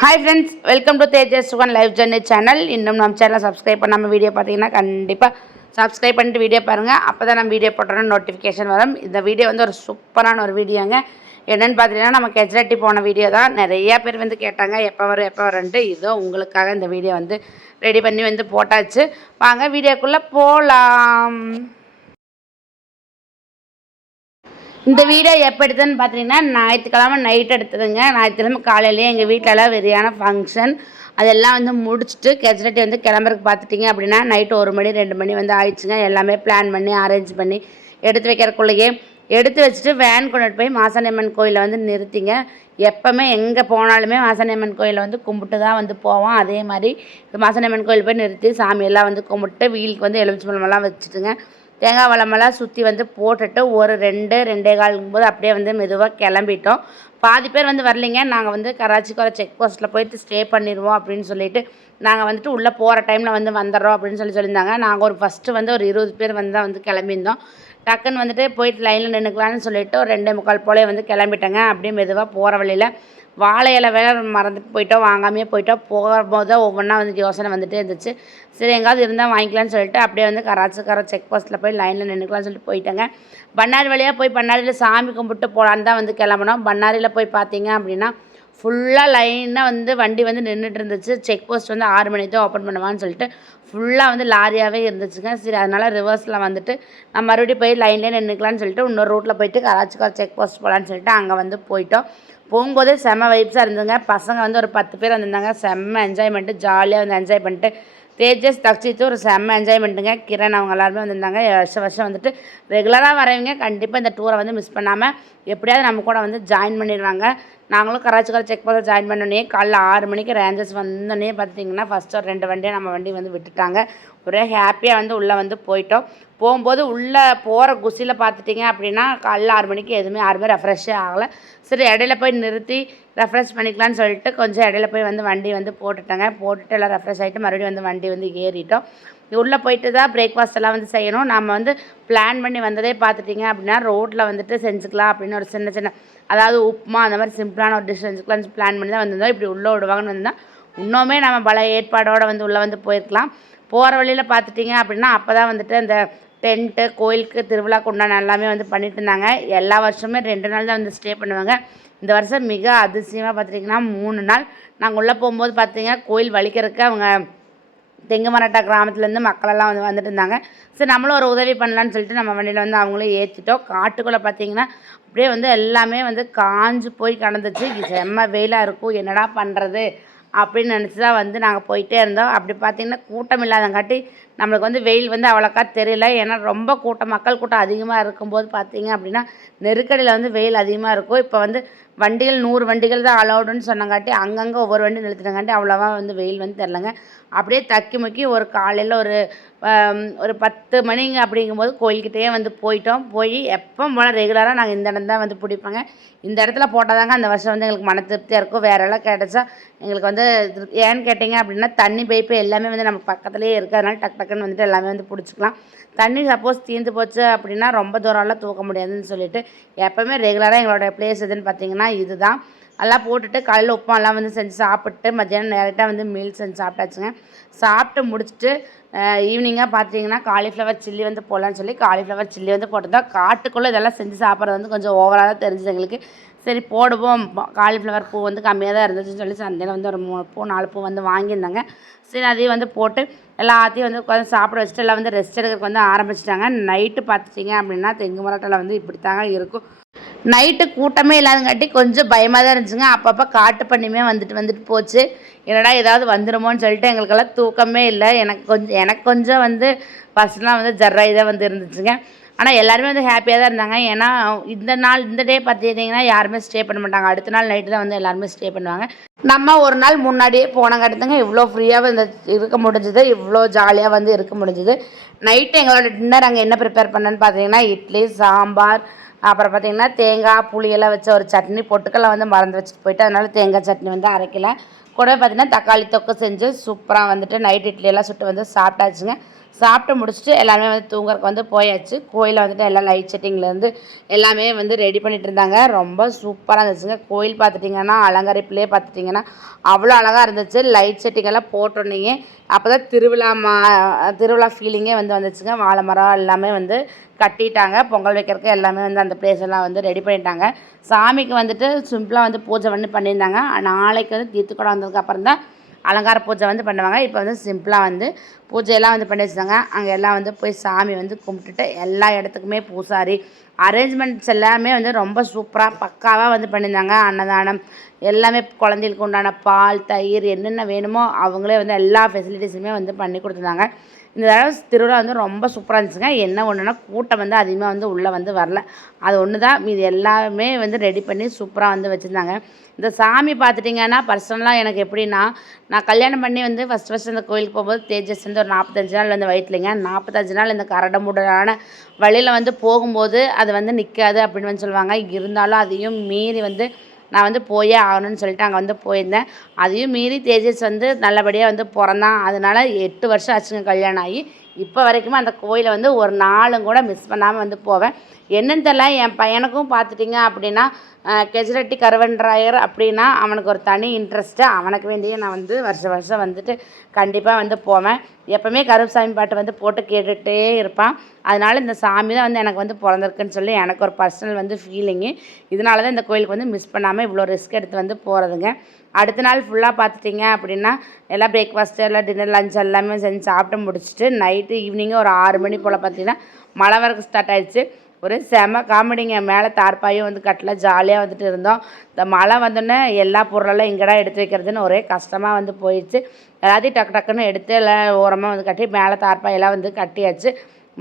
Hi friends, welcome to Tejas one life journey channel. இன்னும் நம்ம சேனலை சப்ஸ்கிரைப் பண்ணாமல் வீடியோ பார்த்தீங்கன்னா கண்டிப்பாக சப்ஸ்கிரைப் பண்ணிட்டு வீடியோ பாருங்கள். அப்போ தான் நம்ம வீடியோ போட்டோன்னா நோட்டிஃபிகேஷன் வரும். இந்த வீடியோ வந்து ஒரு சூப்பரான ஒரு வீடியோங்க. என்னென்னு பார்த்தீங்கன்னா, நம்ம கெஜ்ரட்டி போன வீடியோ தான். நிறையா பேர் வந்து கேட்டாங்க எப்போ வரும்ன்ட்டு. இதோ உங்களுக்காக இந்த வீடியோ வந்து ரெடி பண்ணி வந்து போட்டாச்சு. வாங்க வீடியோக்குள்ளே போகலாம். இந்த வீடியோ எப்போ எடுத்ததுன்னு பார்த்தீங்கன்னா, ஞாயிற்றுக்கிழமை நைட் எடுத்ததுங்க. ஞாயிற்றுக்கிழமை காலையிலேயே எங்கள் வீட்டிலலாம் வெறியான ஃபங்க்ஷன். அதெல்லாம் வந்து முடிச்சுட்டு கெஜ்ரட்டி வந்து கிளம்புறதுக்கு பார்த்துட்டிங்க அப்படின்னா நைட்டு 1 மணி 2 மணி வந்து ஆயிடுச்சுங்க. எல்லாமே பிளான் பண்ணி அரேஞ்ச் பண்ணி எடுத்து வைக்கிறக்குள்ளேயே எடுத்து வச்சுட்டு வேன் கொண்டுட்டு போய் மாசாணியம்மன் கோயிலில் வந்து நிறுத்திங்க. எப்போவுமே எங்கே போனாலுமே மாசாணியம்மன் கோயிலில் வந்து கும்பிட்டு தான் வந்து போவோம். அதே மாதிரி மாசாணியம்மன் கோயில் போய் நிறுத்தி சாமியெல்லாம் வந்து கும்பிட்டு வீலுக்கு வந்து எலுமிச்சம்பழமெல்லாம் வச்சுட்டுங்க தேங்காய் வளமெல்லாம் சுற்றி வந்து போட்டுட்டு ஒரு 2-2:15 போது அப்படியே வந்து மெதுவாக கிளம்பிட்டோம். பாதி பேர் வந்து வரலைங்க. நாங்கள் வந்து கராச்சிக்கு வர செக் போஸ்ட்டில் போயிட்டு ஸ்டே பண்ணிடுவோம் அப்படின்னு சொல்லிட்டு நாங்கள் வந்துட்டு உள்ளே போகிற டைமில் வந்து வந்துடுறோம் அப்படின்னு சொல்லியிருந்தாங்க. நாங்கள் ஃபஸ்ட்டு வந்து ஒரு 20 பேர் வந்து தான் வந்து கிளம்பியிருந்தோம். டக்குன்னு வந்துட்டு போயிட்டு லைனில் நின்றுக்கலான்னு சொல்லிவிட்டு ஒரு 2:45 போலே வந்து கிளம்பிட்டேங்க. அப்படியே மெதுவாக போகிற வழியில் வாழை இலை வேறு மறந்துட்டு போயிட்டோம், வாங்காமையே போயிட்டோம். போகும்போது தான் ஒவ்வொன்றா வந்து யோசனை வந்துகிட்டே இருந்துச்சு. சரி எங்காவது இருந்தால் வாங்கிக்கலான்னு சொல்லிட்டு அப்படியே வந்து கராச்சிக்கார செக் போஸ்ட்டில் போய் லைனில் நின்றுக்கலான்னு சொல்லிட்டு போயிட்டேங்க. பண்ணாரி வழியாக போய் பண்ணாரியில் சாமி கும்பிட்டு போகலான்னு தான் வந்து கிளம்புனோம். பண்ணாரியில் போய் பார்த்தீங்க அப்படின்னா ஃபுல்லாக லைனாக வந்து வண்டி வந்து நின்றுட்டு இருந்துச்சு. செக் போஸ்ட் வந்து 6 மணிக்கு தான் ஓப்பன் பண்ணுவான்னு சொல்லிட்டு ஃபுல்லாக வந்து லாரியாகவே இருந்துச்சுங்க. சரி அதனால் ரிவர்ஸில் வந்துட்டு நம்ம மறுபடியும் போய் லைன்லேயே நின்றுக்கலான்னு சொல்லிட்டு இன்னொரு ரூட்டில் போயிட்டு கராச்சிக்கார செக் போஸ்ட் போகலான்னு சொல்லிட்டு அங்கே வந்து போயிட்டோம். போகும்போதே செம்ம வைப்ஸாக இருந்ததுங்க. பசங்க வந்து ஒரு 10 பேர் வந்திருந்தாங்க. செம்ம என்ஜாய்மெண்ட்டு, ஜாலியாக வந்து என்ஜாய் பண்ணிட்டு தேஜஸ் தக்ஷித்து ஒரு செம்ம என்ஜாய்மெண்ட்டுங்க. கிரண் அவங்க எல்லாருமே வந்திருந்தாங்க. வருஷம் வந்துட்டு ரெகுலராக வரவங்க கண்டிப்பாக இந்த டூரை வந்து மிஸ் பண்ணாமல் எப்படியாவது நம்ம கூட வந்து ஜாயின் பண்ணிடுவாங்க. நாங்களும் கராச்சிக்கார செக் போஸ்ட் ஜாயின் பண்ணோன்னே காலைல 6 மணிக்கு ரேஞ்சர்ஸ் வந்தோடனே பார்த்துட்டிங்கன்னா ஃபஸ்ட்டு ஒரு 2 வண்டியை நம்ம வண்டி வந்து விட்டுட்டாங்க. ஒரே ஹாப்பியாக வந்து உள்ளே வந்து போயிட்டோம். போகும்போது உள்ளே போகிற குசியில் பார்த்துட்டிங்க அப்படின்னா காலைல 6 மணிக்கு எதுவுமே யாருமே ரெஃப்ரெஷ்ஷே ஆகலை. சரி இடையில போய் நிறுத்தி ரெஃப்ரெஷ் பண்ணிக்கலான்னு சொல்லிட்டு கொஞ்சம் இடையில போய் வந்து வண்டி வந்து போட்டுட்டேங்க. போட்டுட்டு எல்லாம் ரெஃப்ரெஷ் ஆகிட்டு மறுபடியும் வந்து வண்டி வந்து ஏறிட்டோம். உள்ளே போயிட்டு தான் பிரேக்ஃபாஸ்ட் எல்லாம் வந்து செய்யணும். நம்ம வந்து பிளான் பண்ணி வந்ததே பார்த்துட்டிங்க அப்படின்னா ரோட்டில் வந்துட்டு செஞ்சுக்கலாம் அப்படின்னு ஒரு சின்ன அதாவது உப்புமா அந்த மாதிரி சிம்பிளான ஒரு டிஷ் செஞ்சுக்கலாம்னு பிளான் பண்ணி தான் வந்திருந்தோம். இப்படி உள்ளே விடுவாங்கன்னு வந்தால் இன்னுமே நம்ம பல ஏற்பாடோடு வந்து உள்ளே வந்து போயிருக்கலாம். போகிற வழியில் பார்த்துட்டிங்க அப்படின்னா அப்போ தான் வந்துட்டு அந்த டென்ட்டு கோயிலுக்கு திருவிழாக்கு உண்டான எல்லாமே வந்து பண்ணிட்டு இருந்தாங்க. எல்லா வருஷமே 2 நாள் தான் வந்து ஸ்டே பண்ணுவாங்க. இந்த வருஷம் மிக அதிசயமாக பார்த்துட்டிங்கன்னா 3 நாள். நாங்கள் உள்ளே போகும்போது பார்த்தீங்கன்னா கோயில் வலிக்கிறதுக்கு அவங்க தெங்குமராட்டா கிராமத்துலேருந்து மக்களெல்லாம் வந்து வந்துட்டு இருந்தாங்க. சரி நம்மளும் ஒரு உதவி பண்ணலான்னு சொல்லிட்டு நம்ம வண்டியில் வந்து அவங்களும் ஏற்றிட்டோம். காட்டுக்குள்ளே பார்த்தீங்கன்னா அப்படியே வந்து எல்லாமே வந்து காஞ்சு போய் கிடந்துச்சு. செம்ம வெயிலாக இருக்கும், என்னடா பண்ணுறது அப்படின்னு நினச்சி தான் வந்து நாங்கள் போயிட்டே இருந்தோம். அப்படி பார்த்திங்கன்னா கூட்டம் இல்லாதங்காட்டி நம்மளுக்கு வந்து வெயில் வந்து அவ்வளோக்கா தெரியல. ஏன்னா ரொம்ப மக்கள் கூட்டம் அதிகமாக இருக்கும்போது பார்த்திங்க அப்படின்னா நெருக்கடியில் வந்து வெயில் அதிகமாக இருக்கும். இப்போ வந்து வண்டிகள் 100 வண்டிகள் தான் அலௌடுன்னு சொன்னங்காட்டி அங்கங்கே ஒவ்வொரு வண்டி நிறுத்தினங்காட்டி அவ்வளோவா வந்து வெயில் வந்து தெரிலங்க. அப்படியே தக்கி முக்கி ஒரு காலையில் ஒரு 10 மணிங்க அப்படிங்கும்போது கோயில்கிட்டே வந்து போயிட்டோம். போய் எப்போ போல் ரெகுலராக நாங்கள் இந்த இடம் தான் வந்து பிடிப்பாங்க. இந்த இடத்துல போட்டால் தாங்க அந்த வருஷம் வந்து எங்களுக்கு மன திருப்தியாக இருக்கும். வேறு எல்லாம் கிடச்சா எங்களுக்கு வந்து ஏன்னு கேட்டிங்க அப்படின்னா தண்ணி பைப்பு எல்லாமே வந்து நம்ம பக்கத்துலேயே இருக்குது. அதனால் டக்குன்னு வந்துட்டு எல்லாமே வந்து பிடிச்சிக்கலாம். தண்ணி சப்போஸ் தீர்ந்து போச்சு அப்படின்னா ரொம்ப தூரம்லாம் தூக்க முடியாதுன்னு சொல்லிட்டு எப்போவுமே ரெகுலராக எங்களோட பிளேஸ் எதுன்னு பார்த்தீங்கன்னா இதுதான். எல்லாம் போட்டுட்டு காலையில் உப்புமாலாம் வந்து செஞ்சு சாப்பிட்டு மத்தியானம் டேரெக்டாக வந்து மீல் செஞ்சு சாப்பிட்டாச்சுங்க. சாப்பிட்டு முடிச்சுட்டு ஈவினிங்காக பார்த்தீங்கன்னா காலிஃப்ளவர் சில்லி வந்து போடலான்னு சொல்லி காலிஃப்ளவர் சில்லி வந்து போட்டுருந்தோம். காட்டுக்குள்ளே இதெல்லாம் செஞ்சு சாப்பிட்றது வந்து கொஞ்சம் ஓவராக தான் தெரிஞ்சுது எங்களுக்கு. சரி போடுவோம், காலிஃப்ளவர் பூ வந்து கம்மியாக தான் இருந்துச்சுன்னு சொல்லி சந்தையில் வந்து ஒரு 3 பூ 4 பூ வந்து வாங்கியிருந்தாங்க. சரி அதையும் வந்து போட்டு எல்லாத்தையும் வந்து உட்காந்து சாப்பிட வச்சுட்டு எல்லாம் வந்து ரெஸ்ட் எடுக்கிறதுக்கு வந்து ஆரம்பிச்சிட்டாங்க. நைட்டு பார்த்துட்டிங்க அப்படின்னா தெங்குமராட்டில் வந்து இப்படி தாங்க இருக்கும். நைட்டு கூட்டமே இல்லாதங்காட்டி கொஞ்சம் பயமாக தான் இருந்துச்சுங்க. அப்பப்போ காட்டு பண்ணியுமே வந்துட்டு போச்சு. என்னடா ஏதாவது வந்துடுமோன்னு சொல்லிட்டு எங்களுக்கெல்லாம் தூக்கமே இல்லை. எனக்கு கொஞ்சம் வந்து ஃபஸ்ட்லாம் வந்து ஜர்ராகி தான் வந்து இருந்துச்சுங்க. ஆனால் எல்லாருமே வந்து ஹாப்பியாக தான் இருந்தாங்க. ஏன்னா இந்த டே பார்த்துட்டிங்கன்னா யாருமே ஸ்டே பண்ண மாட்டாங்க. அடுத்த நாள் நைட்டு தான் வந்து எல்லாருமே ஸ்டே பண்ணுவாங்க. நம்ம ஒரு நாள் முன்னாடியே போனங்காட்டுங்க இவ்வளோ ஃப்ரீயாக வந்து இருக்க முடிஞ்சுது, இவ்வளோ ஜாலியாக வந்து இருக்க முடிஞ்சுது. நைட்டு எங்களோட டின்னர் அங்கே என்ன ப்ரிப்பேர் பண்ணேன்னு பார்த்தீங்கன்னா இட்லி, சாம்பார், அப்புறம் பார்த்திங்கன்னா தேங்காய் புளியெல்லாம் வச்ச ஒரு சட்னி, பொட்டுக்கெல்லாம் வந்து மறந்து வச்சுட்டு போயிட்டு அதனால் தேங்காய் சட்னி வந்து அரைக்கல. கூட பார்த்திங்கன்னா தக்காளி தொக்கு செஞ்சு சூப்பராக வந்துட்டு நைட் இட்லியெல்லாம் சுட்டு வந்து சாப்பிட்டாச்சுங்க. சாப்பிட்டு முடிச்சுட்டு எல்லாமே வந்து தூங்குறதுக்கு வந்து போயாச்சு. கோயிலில் வந்துட்டு எல்லாம் லைட் செட்டிங்லேருந்து எல்லாமே வந்து ரெடி பண்ணிகிட்டு இருந்தாங்க. ரொம்ப சூப்பராக இருந்துச்சுங்க. கோயில் பார்த்துட்டிங்கன்னா அலங்கரிப்புலேயே பார்த்துட்டிங்கன்னா அவ்வளோ அழகாக இருந்துச்சு. லைட் செட்டிங்கெல்லாம் போட்டோன்னே அப்போ தான் திருவிழா ஃபீலிங்கே வந்து வந்துச்சுங்க. வாழை மரம் எல்லாமே வந்து கட்டிட்டாங்க. பொங்கல் வைக்கிறதுக்கு எல்லாமே வந்து அந்த பிளேஸ் எல்லாம் வந்து ரெடி பண்ணிட்டாங்க. சாமிக்கு வந்துட்டு சிம்பிளாக வந்து பூஜை வந்து பண்ணியிருந்தாங்க. நாளைக்கு வந்து தீர்த்துக்குடம் வந்ததுக்கப்புறம் தான் அலங்கார பூஜை வந்து பண்ணுவாங்க. இப்போ வந்து சிம்பிளாக வந்து பூஜையெல்லாம் வந்து பண்ணி வச்சுருந்தாங்க. அங்கே எல்லாம் வந்து போய் சாமி வந்து கும்பிட்டுட்டு எல்லா இடத்துக்குமே பூசாரி அரேஞ்ச்மெண்ட்ஸ் எல்லாமே வந்து ரொம்ப சூப்பராக பக்காவாக வந்து பண்ணியிருந்தாங்க. அன்னதானம் எல்லாமே குழந்தைகளுக்கு உண்டான பால் தயிர் என்னென்ன வேணுமோ அவங்களே வந்து எல்லா ஃபெசிலிட்டிஸுமே வந்து பண்ணி கொடுத்துருந்தாங்க. இந்த தடவை திருவிழா வந்து ரொம்ப சூப்பராக இருந்துச்சுங்க. என்ன ஒன்றுனா கூட்டம் வந்து அதிகமாக வந்து உள்ளே வந்து வரல. அது ஒன்று தான். மீது எல்லாமே வந்து ரெடி பண்ணி சூப்பராக வந்து வச்சுருந்தாங்க. இந்த சாமி பார்த்துட்டிங்கன்னா பர்சனலாக எனக்கு எப்படின்னா, நான் கல்யாணம் பண்ணி வந்து ஃபஸ்ட்டு இந்த கோயிலுக்கு போகும்போது தேஜஸ் வந்து ஒரு 45 நாள் வந்து வயிற்றுலைங்க. 45 நாள் இந்த கரடுமுரடான வழியில் வந்து போகும்போது அது வந்து நிற்காது அப்படின்னு வந்து சொல்லுவாங்க. இருந்தாலும் அதையும் மீறி வந்து நான் வந்து போயே ஆகணும்னு சொல்லிட்டு அங்கே வந்து போயிருந்தேன். அதையும் மீறி தேஜஸ் வந்து நல்லபடியாக வந்து பிறந்தான். அதனால 8 வருஷம் ஆச்சுங்க கல்யாணம் ஆகி. இப்போ வரைக்குமே அந்த கோயிலை வந்து ஒரு நாளும் கூட மிஸ் பண்ணாமல் வந்து போவேன். என்னன்னு தெரியல, என் பையனுக்கும் பார்த்துட்டிங்க அப்படின்னா கெஜ்ரெட்டி கருவன்ராயர் அப்படின்னா அவனுக்கு ஒரு தனி இன்ட்ரெஸ்ட்டு. அவனுக்கு வேண்டிய நான் வந்து வருஷம் வந்துட்டு கண்டிப்பாக வந்து போவேன். எப்போவுமே கருப்புசாமி பாட்டு வந்து போட்டு கேட்டுகிட்டே இருப்பான். அதனால் இந்த சாமி தான் வந்து எனக்கு வந்து பிறந்திருக்குன்னு சொல்லி எனக்கு ஒரு பர்சனல் வந்து ஃபீலிங்கு. இதனால தான் இந்த கோயிலுக்கு வந்து மிஸ் பண்ணாமல் இவ்வளோ ரிஸ்க் எடுத்து வந்து போகிறதுங்க. அடுத்த நாள் ஃபுல்லாக பார்த்துட்டிங்க அப்படின்னா எல்லாம் பிரேக்ஃபாஸ்ட்டு எல்லாம் டின்னர் லஞ்ச் எல்லாமே செஞ்சு சாப்பிட்டு முடிச்சுட்டு நைட்டு ஈவினிங்கு ஒரு 6 மணி போல் பார்த்திங்கன்னா மழை வரக்கு ஸ்டார்ட் ஆகிடுச்சு. ஒரு செம காமெடிங்க. மேலே தார்ப்பாயும் வந்து கட்டில் ஜாலியாக வந்துட்டு இருந்தோம். இந்த மழை வந்தோடனே எல்லா பொருளெல்லாம் எங்கடா எடுத்து வைக்கிறதுன்னு ஒரே கஷ்டமாக வந்து போயிடுச்சு. எல்லாத்தையும் டக்குன்னு எடுத்து எல்லாம் ஓரமாக வந்து கட்டி மேலே தார்ப்பாயெல்லாம் வந்து கட்டியாச்சு.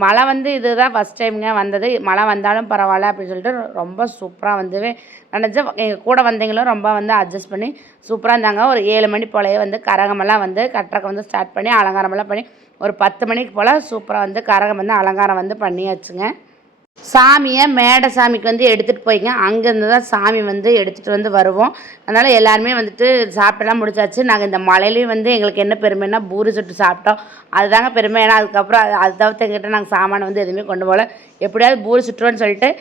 மழை வந்து இதுதான் ஃபஸ்ட் டைமுங்க வந்தது. மழை வந்தாலும் பரவாயில்ல அப்படின்னு சொல்லிட்டு ரொம்ப சூப்பராக வந்து நினச்சேன். எங்கள் கூட வந்தவங்களும் ரொம்ப வந்து அட்ஜஸ்ட் பண்ணி சூப்பராக இருந்தாங்க. ஒரு 7 மணி போலயே வந்து கரகமெல்லாம் வந்து கட்டுறக்கு வந்து ஸ்டார்ட் பண்ணி அலங்காரமெல்லாம் பண்ணி ஒரு 10 மணிக்கு போல் சூப்பராக வந்து கரகம் வந்து அலங்காரம் வந்து பண்ணியாச்சுங்க. சாமியை மேடை சாமிக்கு வந்து எடுத்துகிட்டு போய்ங்க. அங்கேருந்து தான் சாமி வந்து எடுத்துகிட்டு வந்து வருவோம். அதனால் எல்லாருமே வந்துட்டு சாப்பிட்டெல்லாம் முடிச்சாச்சு. நாங்கள் இந்த மலையிலையும் வந்து எங்களுக்கு என்ன பெருமைன்னா பூரி சுட்டு சாப்பிட்டோம். அதுதாங்க பெருமை. ஏன்னா அதுக்கப்புறம் அது தவிர்த்து எங்கிட்ட நாங்கள் சாமானை வந்து எதுவுமே கொண்டு போகல. எப்படியாவது பூரி சுட்டுருவோன்னு சொல்லிட்டு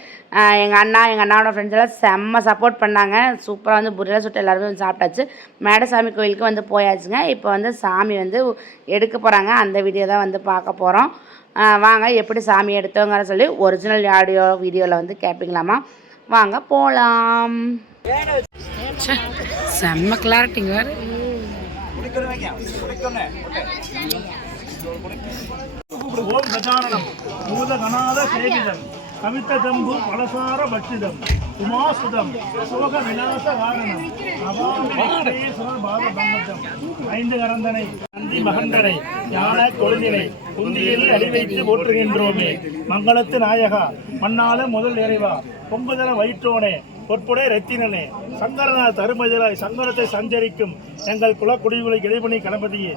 எங்கள் அண்ணாவோட ஃப்ரெண்ட்ஸ் எல்லாம் செம்ம சப்போர்ட் பண்ணாங்க. சூப்பராக வந்து பூரியெல்லாம் சுட்டு எல்லாருமே வந்து சாப்பிட்டாச்சு. மேடை சாமி கோயிலுக்கு வந்து போயாச்சுங்க. இப்போ வந்து சாமி வந்து எடுக்க போகிறாங்க. அந்த வீடியோ தான் வந்து பார்க்க போகிறோம். வாங்க எப்படி சாமி எடுத்தோங்கிற சொல்லி ஒரிஜினல் ஆடியோ வீடியோவில் வந்து கேட்பீங்களாமா. வாங்க போகலாம். செம்ம கிளாரிட்டிங்க வேறு. ஓம் கஜானனம் பூதகணாத சேவிதம் கவிதம்பு பலசார பட்சிதம் உமாசுதம் சோக விநாச காரணம் அவாமேஸ்வர பாதபங்கஜம் 5 கரந்தனை நந்தி மகண்டனை ஞான கொழுந்தினை குந்தியில் அடி வைத்து போற்றுகின்றோமே. மங்களத்து நாயகா மண்ணால முதல் இறைவா பொங்குதர வயிற்றோனே பொற்புடை ரத்தினனே சங்கரன தருமதிராய் சங்கரத்தை சஞ்சரிக்கும் எங்கள் குலக்குடிகளை இடைபணி கணபதியே.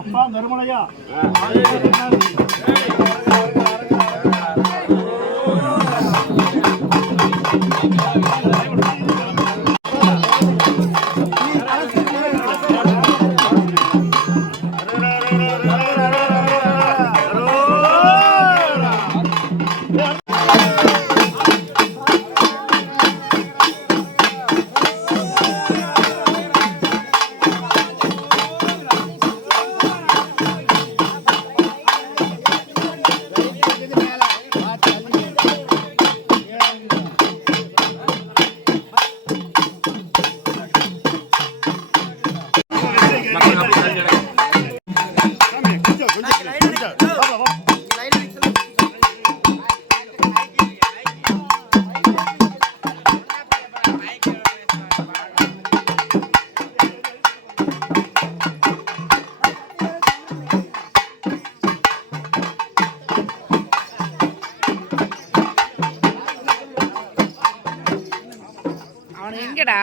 அப்பா எல்லாம் தருமனையா எங்கடா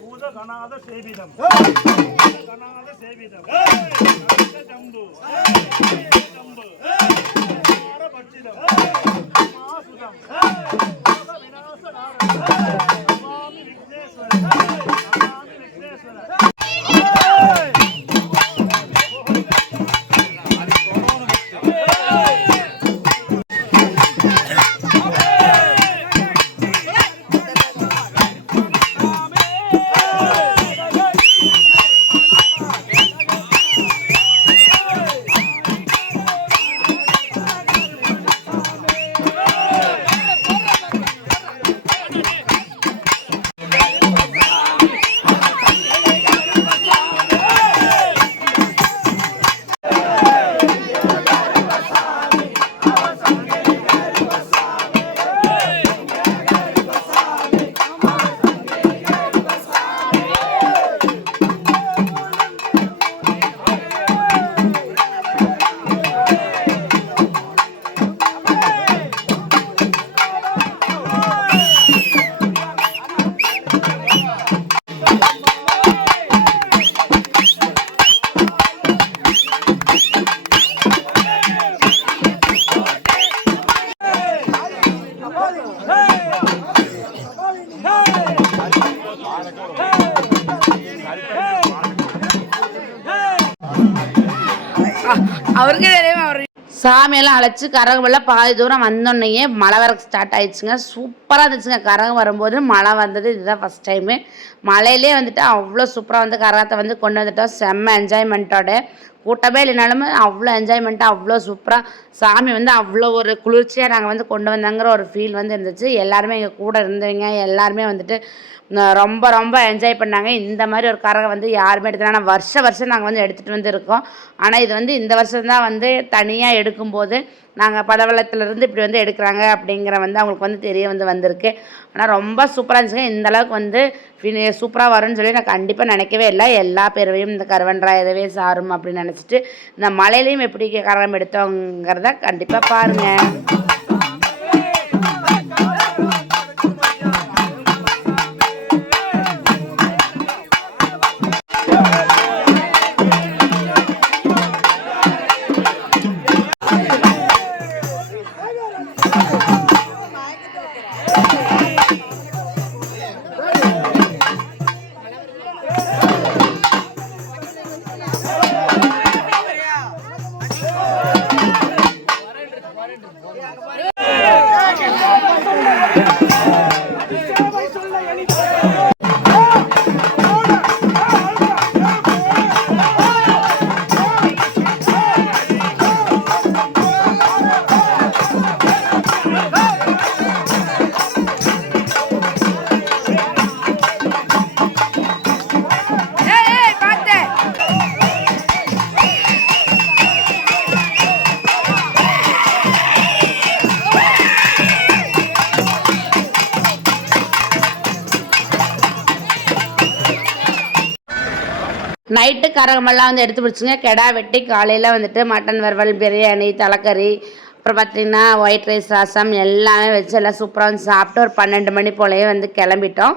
பூதகணாத சேவிதம் கணாத சேவிதம் ஜம்பு ஜம்பு பட்சிதம் மாசுதம் விநாசகாரம் விக்னேஸ்வரன் அவருக்கு தெரியும். அவர் சாமியெல்லாம் அழைச்சி கரகமெல்லாம் பாதி தூரம் வந்தோடனேயே மழை வர ஸ்டார்ட் ஆயிடுச்சுங்க. சூப்பராக இருந்துச்சுங்க. கரகம் வரும்போது மழை வந்தது இதுதான் ஃபஸ்ட் டைமு. மழையிலே வந்துட்டு அவ்வளோ சூப்பராக வந்து கரகத்தை வந்து கொண்டு வந்துட்டோம். செம்ம என்ஜாய்மெண்ட்டோட கூட்டமே இல்லைனாலும் அவ்வளோ என்ஜாய்மெண்ட்டாக அவ்வளோ சூப்பராக சாமி வந்து அவ்வளோ ஒரு குளிர்ச்சியாக நாங்கள் வந்து கொண்டு வந்தாங்கிற ஒரு ஃபீல் வந்து இருந்துச்சு. எல்லாருமே எங்கள் கூட இருந்தவங்க எல்லாருமே வந்துட்டு ரொம்ப ரொம்ப என்ஜாய் பண்ணாங்க. இந்த மாதிரி ஒரு கரகம் வந்து யாருமே எடுத்துல ஆனால் வருஷம் நாங்கள் வந்து எடுத்துகிட்டு வந்து இருக்கோம். ஆனால் இது வந்து இந்த வருஷம்தான் வந்து தனியாக எடுக்கும்போது நாங்கள் பதவளத்துலேருந்து இப்படி வந்து எடுக்கிறாங்க அப்படிங்கிற வந்து அவங்களுக்கு வந்து தெரிய வந்திருக்கு. ஆனால் ரொம்ப சூப்பராக இருந்துச்சுங்க. இந்தளவுக்கு வந்து சூப்பராக வரும்னு சொல்லி நான் கண்டிப்பாக நினைக்கவே இல்லை. எல்லா பேரையும் இந்த கருவன்றாயதவே சாரும் அப்படின்னு நினச்சிட்டு இந்த மலையிலையும் எப்படி கரகம் எடுத்தோங்கிறத கண்டிப்பாக பாருங்கள். நைட்டு கரகமெல்லாம் வந்து எடுத்து பிடிச்சிங்க. கெடா வெட்டி காலையில் வந்துட்டு மட்டன் வறுவல், பிரியாணி, தலைக்கறி, அப்புறம் பார்த்திங்கன்னா ஒயிட் ரைஸ், ரசம் எல்லாமே வச்சு எல்லாம் சூப்பராக வந்து சாப்பிட்டு ஒரு 12 மணி போலயே வந்து கிளம்பிட்டோம்.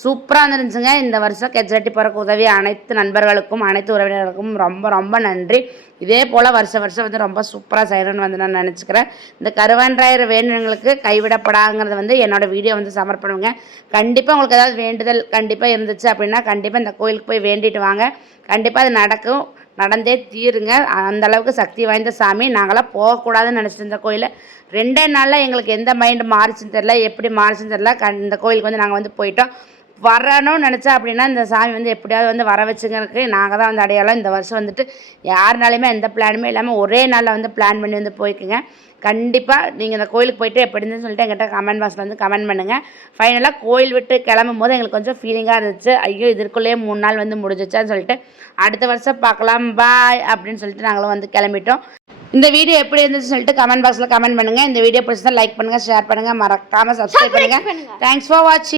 சூப்பராக வந்துருந்துச்சுங்க. இந்த வருஷம் கெஜ்ரட்டி போகிறக்கு உதவி அனைத்து நண்பர்களுக்கும் அனைத்து உறவினர்களுக்கும் ரொம்ப ரொம்ப நன்றி. இதே போல் வருஷம் வந்து ரொம்ப சூப்பராக செய்யணும்னு வந்து நான் நினச்சிக்கிறேன். இந்த கருவான்றாயர் வேண்டுதல்களுக்கு கைவிடப்படாங்கிறது வந்து என்னோடய வீடியோ வந்து சமர்ப்பணுங்க. கண்டிப்பாக உங்களுக்கு ஏதாவது வேண்டுதல் கண்டிப்பாக இருந்துச்சு அப்படின்னா கண்டிப்பாக இந்த கோயிலுக்கு போய் வேண்டிட்டு வாங்க. கண்டிப்பாக அது நடக்கும், நடந்தே தீருங்க. அந்தளவுக்கு சக்தி வாய்ந்த சாமி. நாங்களாம் போகக்கூடாதுன்னு நினச்சிட்டு இருந்த கோயிலை 2 நாளில் எங்களுக்கு எந்த மைண்டு மாறிச்சுன்னு தெரில, எப்படி மாறிச்சுன்னு தெரில. இந்த கோயிலுக்கு வந்து நாங்கள் வந்து போயிட்டோம். வரணும்னு நினச்சா அப்படின்னா இந்த சாமி வந்து எப்படியாவது வந்து வர வச்சுங்கிறதுக்கு நாங்கள் தான் வந்து அடையாளம். இந்த வருஷம் வந்துட்டு யாருனாலையுமே எந்த பிளானுமே இல்லாமல் ஒரே நாளில் வந்து பிளான் பண்ணி வந்து போய்க்குங்க. கண்டிப்பாக நீங்கள் இந்த கோயிலுக்கு போயிட்டு எப்படி இருந்துன்னு சொல்லிட்டு என்கிட்ட கமெண்ட் பாக்ஸில் வந்து கமெண்ட் பண்ணுங்கள். ஃபைனலாக கோயில் விட்டு கிளம்பும் போது எங்களுக்கு கொஞ்சம் ஃபீலிங்காக இருந்துச்சு. ஐயோ இதுக்குள்ளேயே 3 நாள் வந்து முடிஞ்சிச்சான்னு சொல்லிட்டு அடுத்த வருஷம் பார்க்கலாம் பாய் அப்படின்னு சொல்லிட்டு நாங்களும் வந்து கிளம்பிட்டோம். இந்த வீடியோ எப்படி இருந்துச்சுன்னு சொல்லிட்டு கமெண்ட் பாக்ஸில் கமெண்ட் பண்ணுங்கள். இந்த வீடியோ பிடிச்சா லைக் பண்ணுங்கள், ஷேர் பண்ணுங்கள், மறக்காமல் சப்ஸ்கிரைப் பண்ணுங்கள். தேங்க்ஸ் ஃபார் வாட்சிங்.